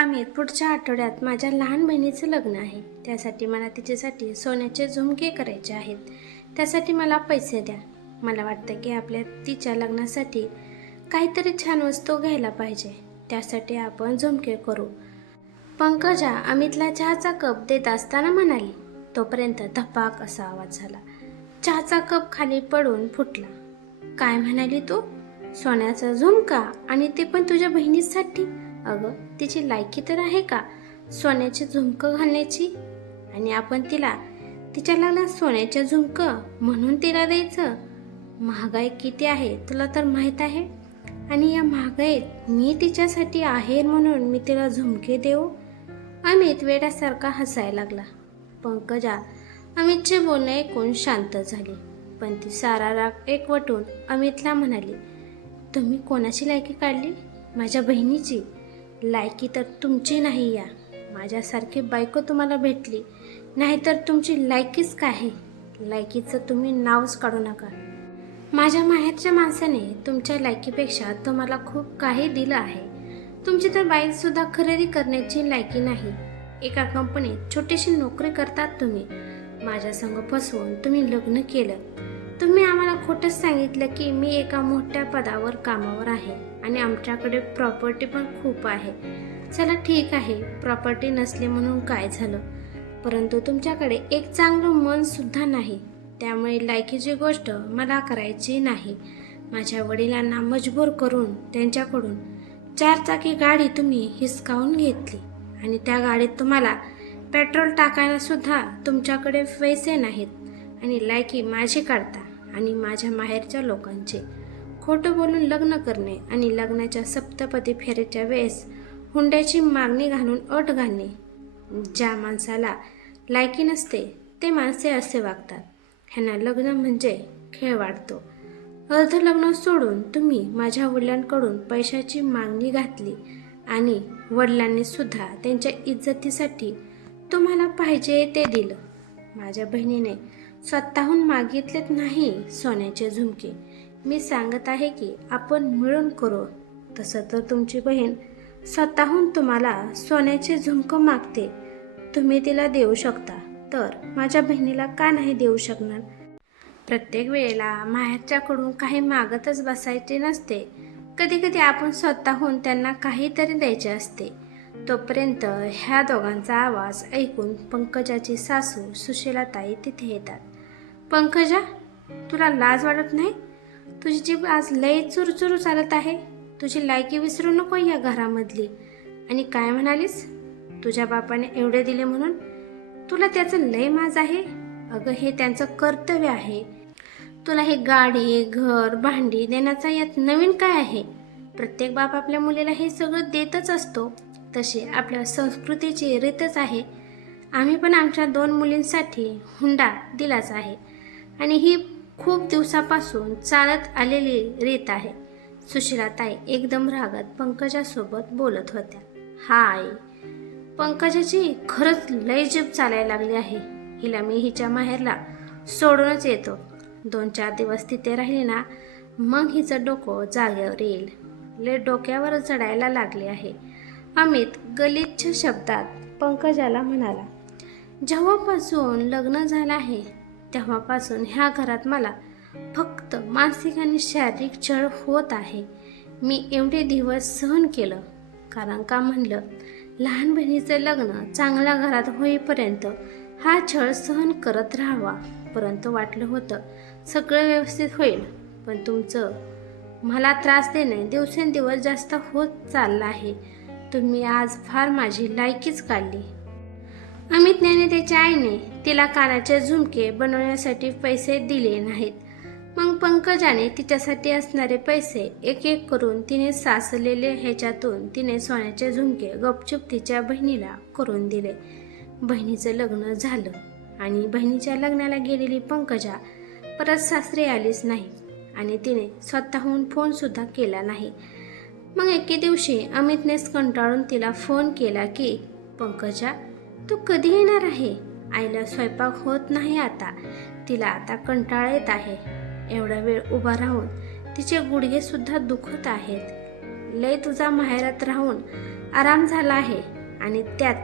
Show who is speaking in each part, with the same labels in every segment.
Speaker 1: अमित पुढच्या आठवड्यात माझ्या लहान बहिणीचं लग्न आहे. त्यासाठी मला तिच्यासाठी सोन्याचे झुमके करायचे आहेत. त्यासाठी मला पैसे द्या. मला वाटतं की आपल्या तिच्या लग्नासाठी काहीतरी छान वस्तू घ्यायला पाहिजे. त्यासाठी आपण झुमके करू. पंकजा अमितला चहाचा कप देत असताना म्हणाली तोपर्यंत धपाक असा आवाज झाला. चहाचा कप खाली पडून फुटला. काय म्हणाली तू? सोन्याचा झुमका आणि ते पण तुझ्या बहिणीसाठी? अगं तिची लायकी तर आहे का? सोन्याचे झुमकं घालण्याची? आणि आपण तिला तिच्या लग्नात सोन्याचे झुमकं म्हणून तिला द्यायचं? महागाई किती आहे तुला तर माहीत आहे? आणि या महागाईत मी तिच्यासाठी आहे म्हणून मी तिला झुमके देऊ? अमित वेड्यासारखा हसायला लागला. पंकजा अमितचे बोलणे ऐकून शांत झाले. पण ती सारा राग एकवटून अमितला म्हणाली तुम्ही कोणाची लायकी काढली? माझ्या बहिणीची? लायकी तर तुमची नाही या. माझ्यासारखी बायको तुम्हाला भेटली नाहीतर तुमची लायकीच काय आहे? लायकीचं तुम्ही नावच काढू नका. माझ्या माहेरच्या माणसाने तुमच्या लायकीपेक्षा तुम्हाला खूप काही दिलं आहे. तुमची तर बाईकसुद्धा खरेदी करण्याची लायकी नाही. एका कंपनीत छोटीशी नोकरी करतात तुम्ही. माझ्या संग फसवून तुम्ही लग्न केलं. तुम्ही आम्हाला खोटंच सांगितलं की मी एका मोठ्या पदावर कामावर आहे. आणि आमच्याकडे प्रॉपर्टी पण खूप आहे. चला ठीक आहे प्रॉपर्टी नसली म्हणून काय झालं? परंतु तुमच्याकडे एक चांगलं मनसुद्धा नाही. त्यामुळे लायकीची गोष्ट मला करायची नाही. माझ्या वडिलांना मजबूर करून त्यांच्याकडून चारचाकी गाडी तुम्ही हिसकावून घेतली. आणि त्या गाडीत तुम्हाला पेट्रोल टाकायलासुद्धा तुमच्याकडे पैसे नाहीत. आणि लायकी माझी काढता आणि माझ्या माहेरच्या लोकांचे. खोटं बोलून लग्न करणे आणि लग्नाच्या सप्तपदी फेरीच्या वेळेस हुंड्याची मागणी घालून अट घालणे. ज्या माणसाला लायकी नसते ते माणसे असे वागतात. ह्यांना लग्न म्हणजे खेळ वाढतो. अर्ध लग्न सोडून तुम्ही माझ्या वडिलांकडून पैशाची मागणी घातली आणि वडिलांनी सुद्धा त्यांच्या इज्जतीसाठी तुम्हाला पाहिजे ते दिलं. माझ्या बहिणीने स्वतःहून मागितलेत नाही सोन्याचे झुमके. मी सांगत आहे की आपण मिळून करू. तसं तर तुमची बहीण स्वतःहून तुम्हाला सोन्याचे झुमकं मागते. तुम्ही तिला देऊ शकता तर माझ्या बहिणीला का नाही देऊ शकणार? प्रत्येक वेळेला माहेरच्याकडून काही मागतच बसायचे नसते. कधी कधी आपण स्वतःहून त्यांना काहीतरी द्यायचे असते. तोपर्यंत ह्या दोघांचा आवाज ऐकून पंकजाची सासू सुशीलाताई तिथे येतात. पंकजा तुला लाज वाटत नाही? तुझी जीभ आज लय चुरचुरू चालत आहे. तुझी लायकी विसरू नको या घरामधली. आणि काय म्हणालीस? तुझ्या बापाने एवढे दिले म्हणून तुला त्याचं लय माज आहे? अगं हे त्यांचं कर्तव्य आहे. तुला हे गाडी घर भांडी देण्याचा यात नवीन काय आहे? प्रत्येक बाप आपल्या मुलीला हे सगळं देतच असतो. तसे आपल्या संस्कृतीची रीतच आहे. आम्ही पण आमच्या दोन मुलींसाठी हुंडा दिलाच आहे. आणि ही खूप दिवसापासून चालत आलेली रीत आहे. सुशिलाताई एकदम रागात पंकजासोबत बोलत होत्या. हा आई पंकजाची खरंच लय जीभ चालायला लागली आहे. हिला मी हिच्या माहेरला सोडूनच येतो. दोन चार दिवस तिथे राहिली ना मग हिचं डोकं जाग्यावर येईल. ले डोक्यावर चढायला लागले आहे. अमित गलिच्छ शब्दात पंकजाला म्हणाला जेव्हापासून लग्न झालं आहे तेव्हापासून ह्या घरात मला फक्त मानसिक आणि शारीरिक छळ होत आहे. मी एवढे दिवस सहन केलं. कारण का म्हणलं लहान बहिणीचं लग्न चांगल्या घरात होईपर्यंत हा छळ सहन करत राहावा. परंतु वाटलं होतं सगळं व्यवस्थित होईल. पण तुमचं मला त्रास देणे दिवसेंदिवस जास्त होत चाललं आहे. तुम्ही आज फार माझी लायकीच काढली. अमितने त्याच्या आईने तिला कानाचे झुमके बनवण्यासाठी पैसे दिले नाहीत. मग पंकजाने तिच्यासाठी असणारे पैसे एक एक करून तिने सासलेले ह्याच्यातून तिने सोन्याचे झुमके गपचूप तिच्या बहिणीला करून दिले. बहिणीचं लग्न झालं आणि बहिणीच्या लग्नाला गेलेली पंकजा परत सासरी आलीच नाही आणि तिने स्वतःहून फोनसुद्धा केला नाही. मग एके दिवशी अमितनेच कंटाळून तिला फोन केला की पंकजा तू कधी येणार आहे? आईला स्वयंपाक होत नाही आता. तिला आता कंटाळा येत आहे. एवढा वेळ उभा राहून तिचे गुडघे सुद्धा दुखत आहेत. लय तुझा माहेरात राहून आराम झाला आहे आणि त्यात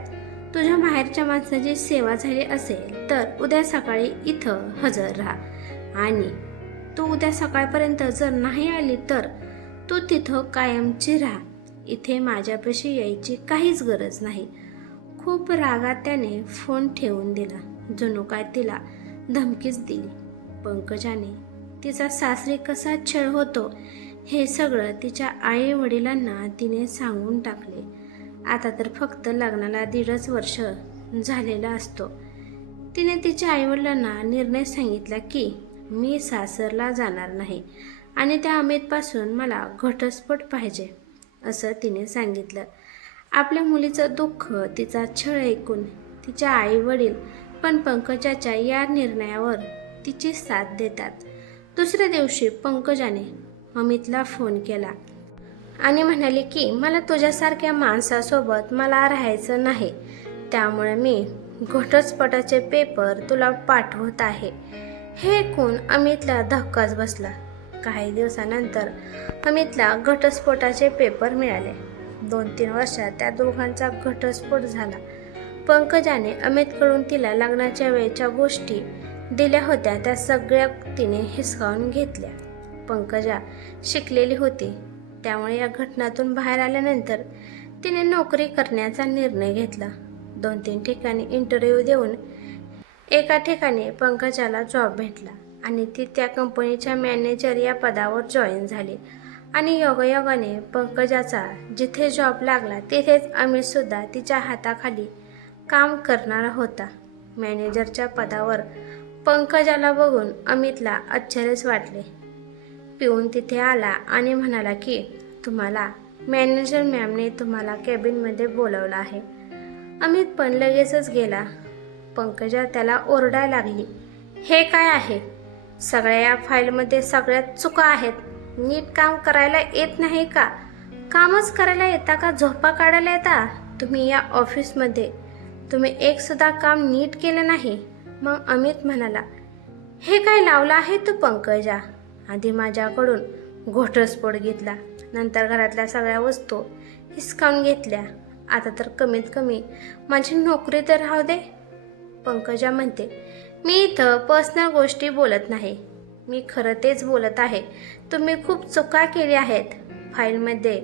Speaker 1: तुझ्या माहेरच्या माणसाची सेवा झाली असेल तर उद्या सकाळी इथं हजर राहा. आणि तू उद्या सकाळपर्यंत जर नाही आली तर तू तिथं कायमची राहा. इथे माझ्यापाशी यायची काहीच गरज नाही. खूप रागात त्याने फोन ठेवून दिला. जणू काय तिला धमकीच दिली. पंकजाने तिचा सासरी कसा छळ होतो हे सगळं तिच्या आई वडिलांना तिने सांगून टाकले. आता तर फक्त लग्नाला दीडच वर्ष झालेला असतो. तिने तिच्या आईवडिलांना निर्णय सांगितला की मी सासरला जाणार नाही आणि त्या अमितपासून मला घटस्फोट पाहिजे असं तिने सांगितलं. आपल्या मुलीचं दुःख तिचा छळ ऐकून तिच्या आई वडील पण पंकजाच्या या निर्णयावर तिची साथ देतात. दुसऱ्या दिवशी पंकजाने अमितला फोन केला आणि म्हणाले की मला तुझ्यासारख्या माणसासोबत मला राहायचं नाही. त्यामुळे मी घटस्फोटाचे पेपर तुला पाठवत आहे. हे ऐकून अमितला धक्काच बसला. काही दिवसानंतर अमितला घटस्फोटाचे पेपर मिळाले. दोन तीन वर्षात त्या दोघांचा घटस्फोट झाला. पंकजाने अमितकडून तिला लग्नाच्या वेळच्या गोष्टी दिल्या होत्या त्या सगळ्या तिने हिसकावून घेतल्या. पंकजा शिकलेली होती. त्यामुळे या घटनातून बाहेर आल्यानंतर तिने नोकरी करण्याचा निर्णय घेतला. दोन तीन ठिकाणी इंटरव्ह्यू देऊन एका ठिकाणी पंकजाला जॉब भेटला आणि ती त्या कंपनीच्या मॅनेजर या पदावर जॉईन झाली. आणि योगायोगाने पंकजाचा जिथे जॉब लागला तिथेच अमितसुद्धा तिच्या हाताखाली काम करणारा होता. मॅनेजरच्या पदावर पंकजाला बघून अमितला आश्चर्यच वाटले. पिऊन तिथे आला आणि म्हणाला की तुम्हाला मॅनेजर मॅमने तुम्हाला कॅबिनमध्ये बोलवलं आहे. अमित पण लगेचच गेला. पंकजा त्याला ओरडायला लागली. हे काय आहे? सगळ्या या फाईलमध्ये सगळ्यात चुका आहेत. नीट काम करायला येत नाही का? कामच करायला येता का? झोपा काढायला येता? तुम्ही या ऑफिसमध्ये. तुम्ही एकसुद्धा काम नीट केलं नाही. मग अमित म्हणाला हे काय लावलं आहे तू पंकजा? आधी माझ्याकडून घोटस्फोट घेतला. नंतर घरातल्या सगळ्या वस्तू हिसकावून घेतल्या. आता तर कमीत कमी माझी नोकरी तर राहू दे. पंकजा म्हणते मी इथं पर्सनल गोष्टी बोलत नाही. मी खरं तेच बोलत आहे. तुम्ही खूप चुका केल्या आहेत. फाईलमध्ये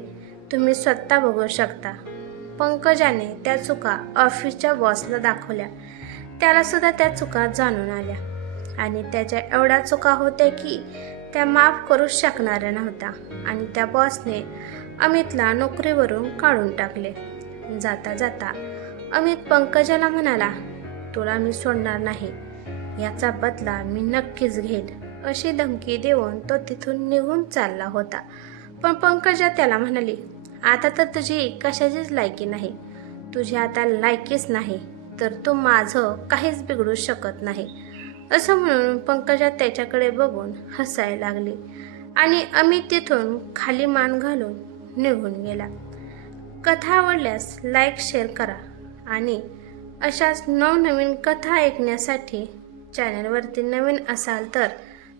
Speaker 1: तुम्ही स्वतः बघू शकता. पंकजाने त्या चुका ऑफिसच्या बॉसला दाखवल्या. त्यालासुद्धा त्या चुका जाणून आल्या. आणि त्याच्या एवढ्या चुका होत्या की त्या माफ करू शकणाऱ्या नव्हत्या. आणि त्या बॉसने अमितला नोकरीवरून काढून टाकले. जाता जाता अमित पंकजाला म्हणाला तुला मी सोडणार नाही. याचा बदला मी नक्कीच घेईन. अशी धमकी देऊन तो तिथून निघून चालला होता. पण पंकजा त्याला म्हणाली आता तर तुझी कशाचीच लायकी नाही. तुझी आता लायकीच नाही तर तू माझं काहीच बिघडू शकत नाही. असं म्हणून पंकजा त्याच्याकडे बघून हसायला लागली आणि अमित तिथून खाली मान घालून निघून गेला. कथा आवडल्यास लाईक शेअर करा आणि अशाच नवनवीन कथा ऐकण्यासाठी चॅनलवरती नवीन असाल तर